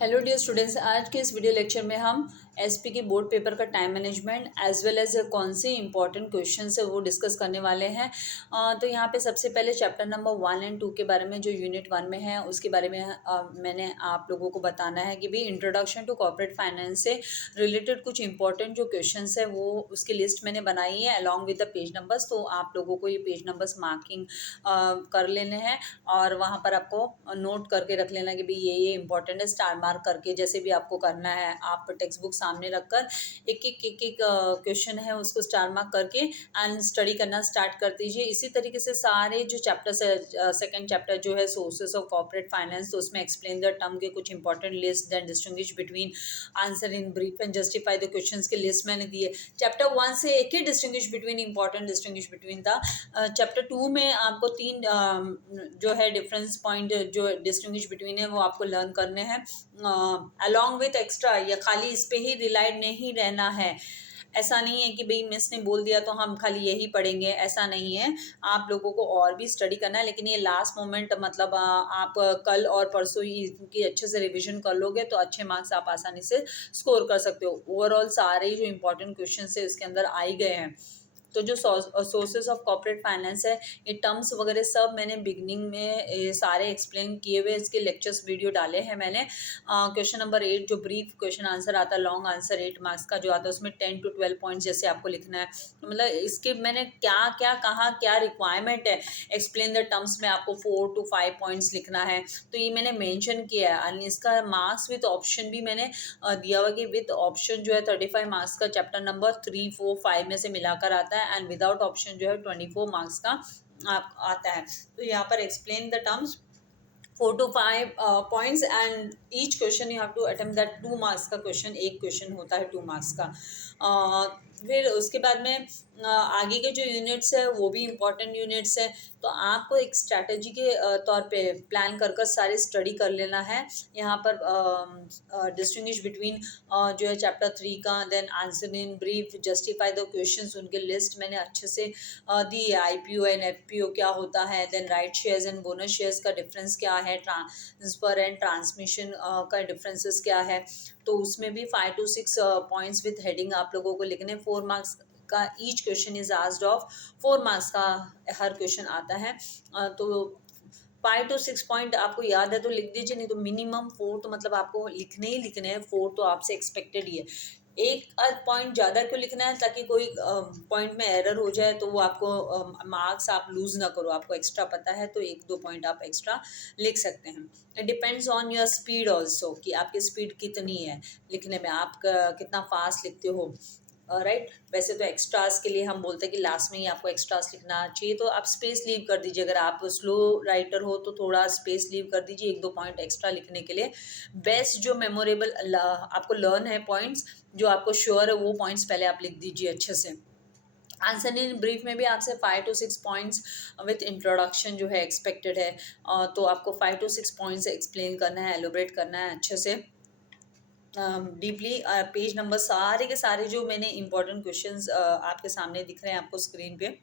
Hello dear students, आज के इस वीडियो लेक्चर में हम एसपी के बोर्ड पेपर का time management as well as कौन से इंपॉर्टेंट क्वेश्चंस है वो डिस्कस करने वाले हैं। तो यहाँ पे सबसे पहले चैप्टर नंबर 1 और 2 के बारे में, जो यूनिट 1 में है उसके बारे में मैंने आप लोगों को बताना है कि भाई इंट्रोडक्शन टू कॉर्पोरेट फाइनेंस से रिलेटेड कुछ इंपॉर्टेंट जो क्वेश्चंस है वो उसकी लिस्ट मैंने बनाई है along with the page numbers. तो आप लोगों को ये पेज नंबर्स मार्किंग कर लेने हैं और वहाँ पर आपको नोट करके रख लेना कि भाई ये इंपॉर्टेंट है, स्टार मार्क करके जैसे भी आपको करना है। आप टेक्स्ट बुक सामने रखकर एक क्वेश्चन है उसको स्टार मार्क करके एंड स्टडी करना स्टार्ट कर दीजिए। इसी तरीके से सारे जो चैप्टर्स है, सेकंड चैप्टर जो है सोर्सेस ऑफ कॉर्पोरेट फाइनेंस, तो उसमें एक्सप्लेन द टर्म के कुछ important list, then distinguish between answer in brief and justify the questions के लिस्ट मैंने दी है। चैप्टर 1 से एक ही distinguish between important distinguish between the chapter 2 में आपको तीन जो है डिफरेंस पॉइंट जो डिस्टिंग्विश बिटवीन है वो आपको लर्न करने हैं अलॉन्ग विथ एक्स्ट्रा। या खाली इस पे ही रिलाइड नहीं रहना है। ऐसा नहीं है कि भाई मिस ने बोल दिया तो हम खाली यही पढ़ेंगे, ऐसा नहीं है। आप लोगों को और भी स्टडी करना है, लेकिन ये लास्ट मोमेंट मतलब आप कल और परसों ही इनकी अच्छे से रिवीजन कर लोगे तो अच्छे मार्क्स आप आसानी से स्कोर कर सकते हो। ओवरऑल सारे जो इंपॉर्टेंट क्वेश्चन है इसके अंदर आ ही गए हैं। तो जो सोर्सेस ऑफ कॉर्पोरेट फाइनेंस है, ये टर्म्स वगैरह सब मैंने बिगनिंग में ये सारे एक्सप्लेन किए हुए इसके लेक्चर्स वीडियो डाले हैं मैंने। क्वेश्चन नंबर 8 जो ब्रीफ क्वेश्चन आंसर आता है, लॉन्ग आंसर 8 मार्क्स का जो आता है, उसमें 10 to 12 पॉइंट्स जैसे आपको लिखना है। तो मतलब इसके मैंने क्या क्या कहा, क्या रिक्वायरमेंट है, एक्सप्लेन द टर्म्स में आपको 4 to 5 पॉइंट्स लिखना है। तो ये मैंने मेंशन किया है और इसका मार्क्स विद ऑप्शन भी मैंने दिया हुआ कि विद ऑप्शन जो है 35 मार्क्स का चैप्टर नंबर 3, 4, 5 में से मिलाकर आता है एंड विदाउट ऑप्शन जो है 24 मार्क्स का आता है। तो यहाँ पर explain the terms 4 to 5 points and each question you have to attempt that 2 marks का क्वेश्चन, एक क्वेश्चन होता है 2 मार्क्स का। फिर उसके बाद में आगे के जो यूनिट्स है वो भी इम्पॉर्टेंट यूनिट्स है। तो आपको एक स्ट्रैटेजी के तौर पे प्लान कर कर सारी स्टडी कर लेना है। यहाँ पर डिस्टिंग्विश बिटवीन जो है चैप्टर 3 का, then answer in brief, justify the questions, उनके लिस्ट मैंने अच्छे से दी है। आईपीओ एंड एफपीओ क्या होता है, then right shares and bonus shares का डिफरेंस क्या है, ट्रांसफर एंड ट्रांसमिशन का डिफरेंसेस क्या है। तो उसमें भी 5 to 6 पॉइंट्स विथ हेडिंग आप लोगों को लिखने। 4 मार्क्स का each question is asked of 4 marks का हर क्वेश्चन आता है। तो 5 to 6 पॉइंट आपको याद है तो लिख दीजिए, नहीं तो मिनिमम 4 तो मतलब आपको लिखने ही लिखने हैं। 4 तो आपसे एक्सपेक्टेड ही है। एक आध पॉइंट ज़्यादा क्यों लिखना है, ताकि कोई पॉइंट में एरर हो जाए तो वो आपको मार्क्स आप लूज ना करो। आपको एक्स्ट्रा पता है तो 1-2 पॉइंट आप एक्स्ट्रा लिख सकते हैं। It depends on your speed also कि आपकी स्पीड कितनी है लिखने में, आप कितना फास्ट लिखते हो। राइट। वैसे तो एक्स्ट्रास के लिए हम बोलते हैं कि लास्ट में ही आपको एक्स्ट्रास लिखना चाहिए, तो आप स्पेस लीव कर दीजिए। अगर आप स्लो राइटर हो तो थोड़ा स्पेस लीव कर दीजिए 1-2 पॉइंट एक्स्ट्रा लिखने के लिए। बेस्ट जो मेमोरेबल आपको लर्न है पॉइंट्स, जो आपको श्योर है वो पॉइंट्स पहले आप लिख दीजिए अच्छे से। आंसर इन ब्रीफ में भी आपसे 5 to 6 पॉइंट्स विथ इंट्रोडक्शन जो है एक्सपेक्टेड है। तो आपको 5 to 6 पॉइंट्स एक्सप्लेन करना है, एलोबरेट करना है अच्छे से डीपली। पेज नंबर सारे के सारे जो मैंने इंपॉर्टेंट क्वेश्चंस आपके सामने दिख रहे हैं आपको स्क्रीन पे।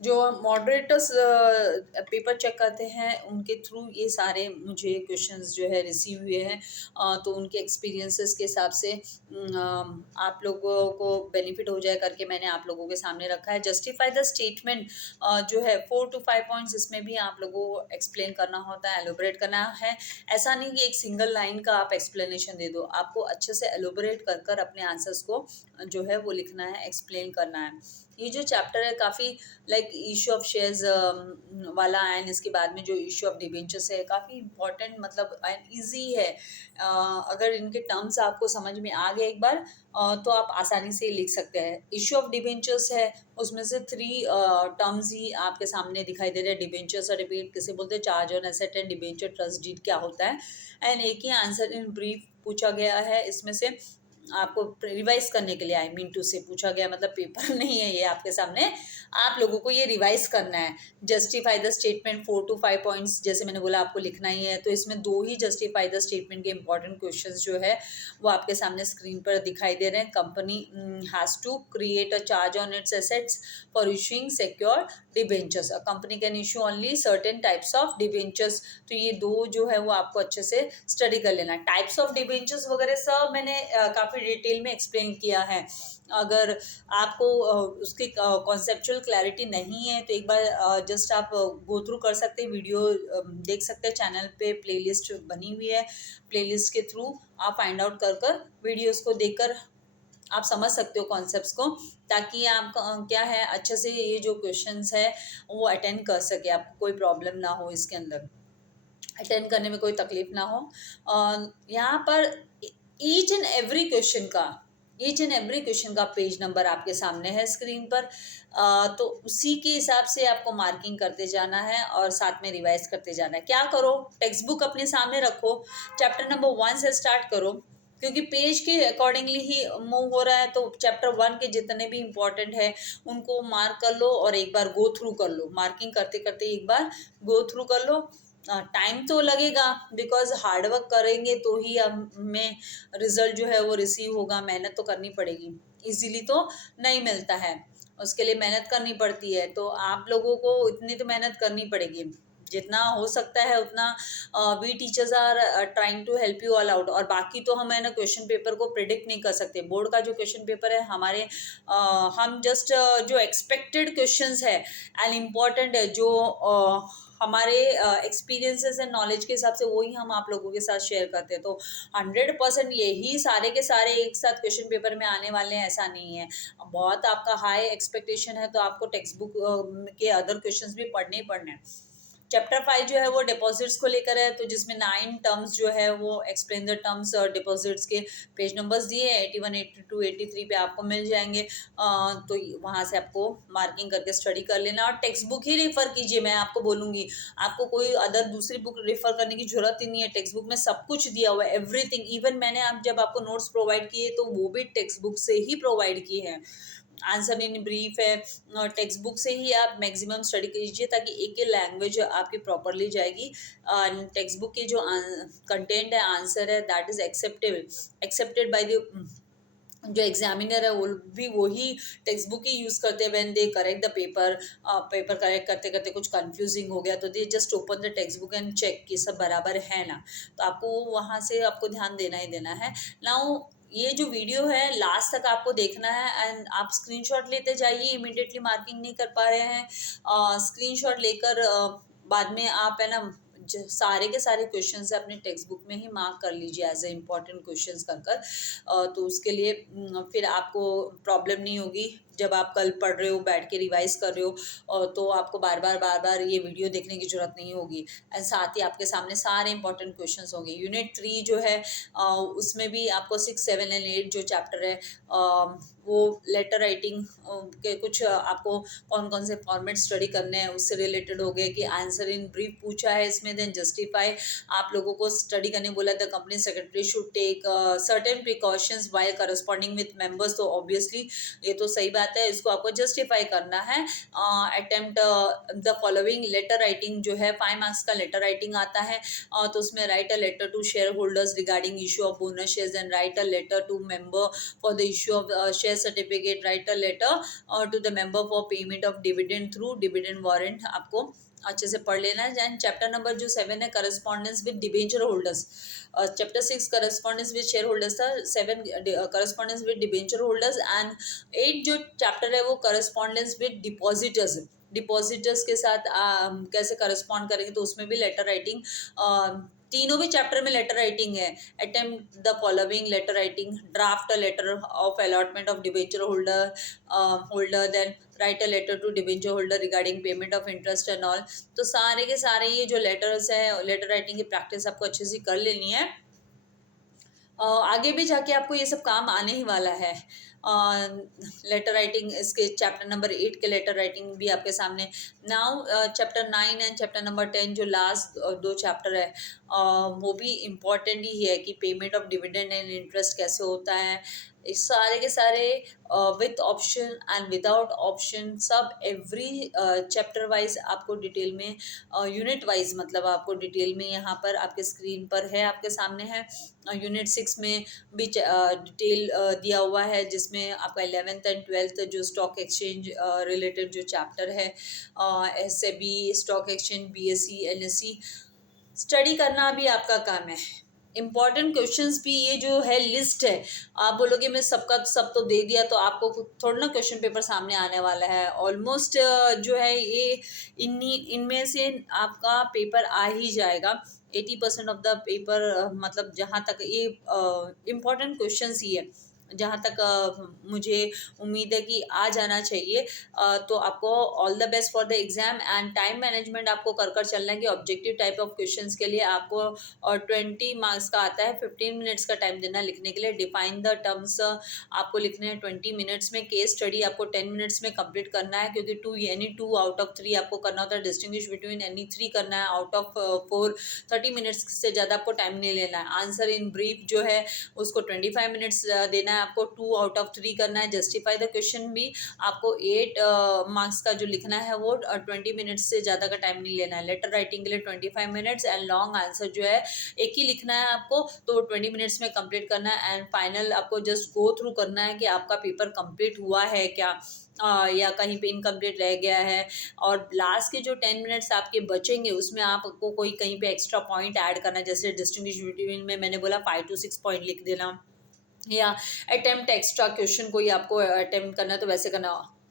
जो मॉडरेटर्स पेपर चेक करते हैं उनके थ्रू ये सारे मुझे क्वेश्चंस जो है रिसीव हुए हैं। तो उनके एक्सपीरियंसेस के हिसाब से आप लोगों को बेनिफिट हो जाए करके मैंने आप लोगों के सामने रखा है। जस्टिफाई द स्टेटमेंट जो है 4 to 5 पॉइंट्स, इसमें भी आप लोगों को एक्सप्लेन करना होता है, एलोबरेट करना है। ऐसा नहीं कि एक सिंगल लाइन का आप एक्सप्लेनेशन दे दो, आपको अच्छे से एलोबरेट कर कर अपने आंसर्स को जो है वो लिखना है, एक्सप्लेन करना है। ये जो चैप्टर है काफ़ी लाइक इशू ऑफ शेयर्स वाला एंड इसके बाद में जो इशू ऑफ डिबेंचर्स है काफ़ी इंपॉर्टेंट मतलब एंड ईजी है। अगर इनके टर्म्स आपको समझ में आ गए एक बार तो आप आसानी से लिख सकते हैं। इशू ऑफ डिबेंचर्स है, उसमें से 3 टर्म्स ही आपके सामने दिखाई दे रहे हैं। डिबेंचर्स और रिपीट किसे बोलते हैं, charge on asset and debenture trust deed क्या होता है। एंड एक ही आंसर इन ब्रीफ पूछा गया है इसमें से, आपको रिवाइज करने के लिए, आई मीन टू से पूछा गया, मतलब पेपर नहीं है ये आपके सामने, आप लोगों को ये रिवाइज करना है। Justify the statement 4 to 5 points जैसे मैंने बोला आपको लिखना ही है। तो इसमें 2 ही जस्टिफाई द स्टेटमेंट के इंपॉर्टेंट क्वेश्चंस जो है वो आपके सामने स्क्रीन पर दिखाई दे रहे हैं। Company has to create a charge on its assets for issuing secure debentures, a company can issue only certain types of debentures. तो ये दो जो है वो आपको अच्छे से स्टडी कर लेना। टाइप्स ऑफ डिबेंचर्स वगैरह सब मैंने काफ़ी डिटेल में एक्सप्लेन किया है। अगर आपको उसकी कॉन्सेप्चुअल क्लैरिटी नहीं है तो एक बार जस्ट आप गो थ्रू कर सकते हैं, वीडियो देख सकते हैं, चैनल पे प्लेलिस्ट बनी हुई है, प्लेलिस्ट के थ्रू आप फाइंड आउट कर कर वीडियोस को देखकर आप समझ सकते हो कॉन्सेप्ट्स को, ताकि आप क्या है अच्छे से ये जो क्वेश्चंस है वो अटेंड कर सके, आपको कोई प्रॉब्लम ना हो, इसके अंदर अटेंड करने में कोई तकलीफ ना हो। यहाँ पर ईच एंड एवरी क्वेश्चन का पेज नंबर आपके सामने है स्क्रीन पर। तो उसी के हिसाब से आपको मार्किंग करते जाना है और साथ में रिवाइज करते जाना है। क्या करो, टेक्स्ट बुक अपने सामने रखो, चैप्टर नंबर 1 से स्टार्ट करो, क्योंकि पेज के अकॉर्डिंगली ही मूव हो रहा है। तो चैप्टर 1 के जितने भी इम्पोर्टेंट है उनको मार्क कर लो और एक बार गो थ्रू कर लो, मार्किंग करते करते एक बार गो थ्रू कर लो। टाइम तो लगेगा, बिकॉज हार्डवर्क करेंगे तो ही हमें रिजल्ट जो है वो रिसीव होगा। मेहनत तो करनी पड़ेगी, इजीली तो नहीं मिलता है, उसके लिए मेहनत करनी पड़ती है। तो आप लोगों को इतनी तो मेहनत करनी पड़ेगी, जितना हो सकता है उतना। We teachers are trying to help you all out. और बाकी तो हम है ना क्वेश्चन पेपर को प्रिडिक्ट नहीं कर सकते। बोर्ड का जो क्वेश्चन पेपर है हमारे, हम जस्ट जो एक्सपेक्टेड क्वेश्चंस है एंड इम्पॉर्टेंट है, जो हमारे एक्सपीरियंसेस एंड नॉलेज के हिसाब से वही हम आप लोगों के साथ शेयर करते हैं। तो 100% यही सारे के सारे एक साथ क्वेश्चन पेपर में आने वाले हैं, ऐसा नहीं है। बहुत आपका हाई एक्सपेक्टेशन है तो आपको टेक्स्ट बुक के अदर क्वेश्चंस भी पढ़ने ही पढ़ने हैं। चैप्टर 5 जो है वो डिपॉजिट्स को लेकर है, तो जिसमें 9 टर्म्स जो है वो एक्सप्लेन द टर्म्स और डिपॉजिट्स के पेज नंबर्स दिए हैं, 81, 82, 83 पे आपको मिल जाएंगे। तो वहाँ से आपको मार्किंग करके स्टडी कर लेना और टेक्स्ट बुक ही रेफर कीजिए। मैं आपको बोलूँगी, आपको कोई अदर दूसरी बुक रेफर करने की जरूरत ही नहीं है। टेक्स्ट बुक में सब कुछ दिया हुआ है, एवरीथिंग। इवन मैंने जब आपको नोट्स प्रोवाइड किए तो वो भी टेक्स्ट बुक से ही प्रोवाइड किए हैं। आंसर इन ब्रीफ है, टेक्स्ट बुक से ही आप मैक्सिमम स्टडी कीजिए, ताकि एक ही लैंग्वेज आपकी प्रॉपरली जाएगी। टेक्स्ट बुक के जो कंटेंट है, आंसर है, that is accepted by the जो एग्जामिनर है, वो भी वही टेक्स्ट बुक ही यूज़ करते हैं when they correct the paper. Paper correct करते करते कुछ कंफ्यूजिंग हो गया तो they just open the text book and check कि सब बराबर है ना। तो आपको वहाँ से आपको ध्यान देना ही देना है। नाउ ये जो वीडियो है लास्ट तक आपको देखना है एंड आप स्क्रीनशॉट लेते जाइए। इमीडिएटली मार्किंग नहीं कर पा रहे हैं, स्क्रीनशॉट लेकर बाद में आप है ना सारे के सारे क्वेश्चंस अपने टेक्स्ट बुक में ही मार्क कर लीजिए एज ए इम्पॉर्टेंट क्वेश्चंस कर। तो उसके लिए फिर आपको प्रॉब्लम नहीं होगी जब आप कल पढ़ रहे हो, बैठ के रिवाइज कर रहे हो, तो आपको बार बार ये वीडियो देखने की जरूरत नहीं होगी। एंड साथ ही आपके सामने सारे इंपॉर्टेंट क्वेश्चंस होंगे। यूनिट 3 जो है उसमें भी आपको 6, 7 एंड 8 जो चैप्टर है वो लेटर राइटिंग के कुछ आपको कौन कौन से फॉर्मेट स्टडी करने हैं उससे रिलेटेड हो गए कि आंसर इन ब्रीफ पूछा है इसमें, देन जस्टिफाई आप लोगों को स्टडी करने बोला। The company secretary should take certain precautions while corresponding with members. तो ऑब्वियसली ये तो सही बात है, इसको आपको जस्टिफाई करना है। Attempt the following letter writing जो है 5 मार्क्स का लेटर राइटिंग आता है। तो उसमें write a letter to share holders regarding issue of bonus shares and write a letter to member for the issue of share certificate, write a letter to the member for payment of dividend through dividend warrant. आपको अच्छे से पढ़ लेना है। And chapter number जो 7 है correspondence with debenture holders. Chapter 6 correspondence with share holders था, 7 correspondence with debenture holders and 8 जो चैप्टर है वो करस्पॉन्डेंस विद डिपॉजिटर्स। डिपॉजिटर्स के साथ कैसे करस्पॉन्ड करेंगे, तो उसमें भी लेटर राइटिंग, तीनों भी चैप्टर में लेटर राइटिंग है। Attempt the following letter writing, draft a letter of allotment of debenture holder, then write a letter to debenture holder regarding payment of interest and all. तो सारे के सारे ये जो लेटर्स है, लेटर राइटिंग की practice आपको अच्छे से कर लेनी है। आगे भी जाके आपको ये सब काम आने ही वाला है। लेटर राइटिंग, इसके चैप्टर नंबर 8 के लेटर राइटिंग भी आपके सामने। Now chapter 9 and chapter number 10 जो लास्ट 2 चैप्टर है वो भी इम्पॉर्टेंट ही है कि payment of dividend and interest कैसे होता है। इस सारे के सारे with option and without option सब एवरी चैप्टर वाइज आपको डिटेल में यूनिट वाइज मतलब आपको डिटेल में यहाँ पर आपके स्क्रीन पर है, आपके सामने है। यूनिट 6 में भी डिटेल दिया हुआ है, जिसमें आपका 11th एंड 12th जो स्टॉक एक्सचेंज रिलेटेड जो चैप्टर है, SEBI stock exchange, BSE NSE study करना भी आपका काम है। इम्पॉर्टेंट क्वेश्चंस भी ये जो है लिस्ट है, आप बोलोगे मैं सबका सब तो दे दिया, तो आपको थोड़ा ना क्वेश्चन पेपर सामने आने वाला है। ऑलमोस्ट जो है ये इनमें से आपका पेपर आ ही जाएगा। 80% ऑफ द पेपर मतलब जहाँ तक ये इम्पॉर्टेंट क्वेश्चंस ही है, जहाँ तक मुझे उम्मीद है कि आ जाना चाहिए। तो आपको all the best for the exam and time management आपको कर कर चलना है कि ऑब्जेक्टिव टाइप ऑफ क्वेश्चंस के लिए आपको 20 मार्क्स का आता है, 15 मिनट्स का टाइम देना लिखने के लिए। डिफाइन द टर्म्स आपको लिखने हैं 20 मिनट्स में। केस स्टडी आपको 10 मिनट्स में कंप्लीट करना है, क्योंकि एनी 2 आउट ऑफ 3 आपको करना होता है। डिस्टिंग्विश बिटवीन एनी 3 करना है आउट ऑफ 4। 30 मिनट्स से ज़्यादा आपको टाइम नहीं लेना है। आंसर इन ब्रीफ जो है उसको 25 मिनट्स देना है आपको। 2 आउट ऑफ 3 करना है। जस्टिफाई द क्वेश्चन भी आपको 8 मार्क्स का जो लिखना है वो 20 मिनट्स से ज़्यादा का टाइम नहीं लेना है। लेटर राइटिंग के लिए 25 मिनट्स एंड लॉन्ग आंसर जो है एक ही लिखना है आपको, तो 20 मिनट्स में कंप्लीट करना है। एंड फाइनल आपको जस्ट गो थ्रू करना है कि आपका पेपर कंप्लीट हुआ है क्या, या कहीं पे इनकम्प्लीट रह गया है। और लास्ट के जो 10 मिनट्स आपके बचेंगे उसमें आपको कोई कहीं पे एक्स्ट्रा पॉइंट ऐड करना है, जैसे डिस्टिंग्विश बिटवीन में मैंने बोला 5 to 6 पॉइंट लिख देना, या अटेम्प्ट एक्स्ट्रा क्वेश्चन कोई आपको अटेम्प्ट करना है तो वैसे करना।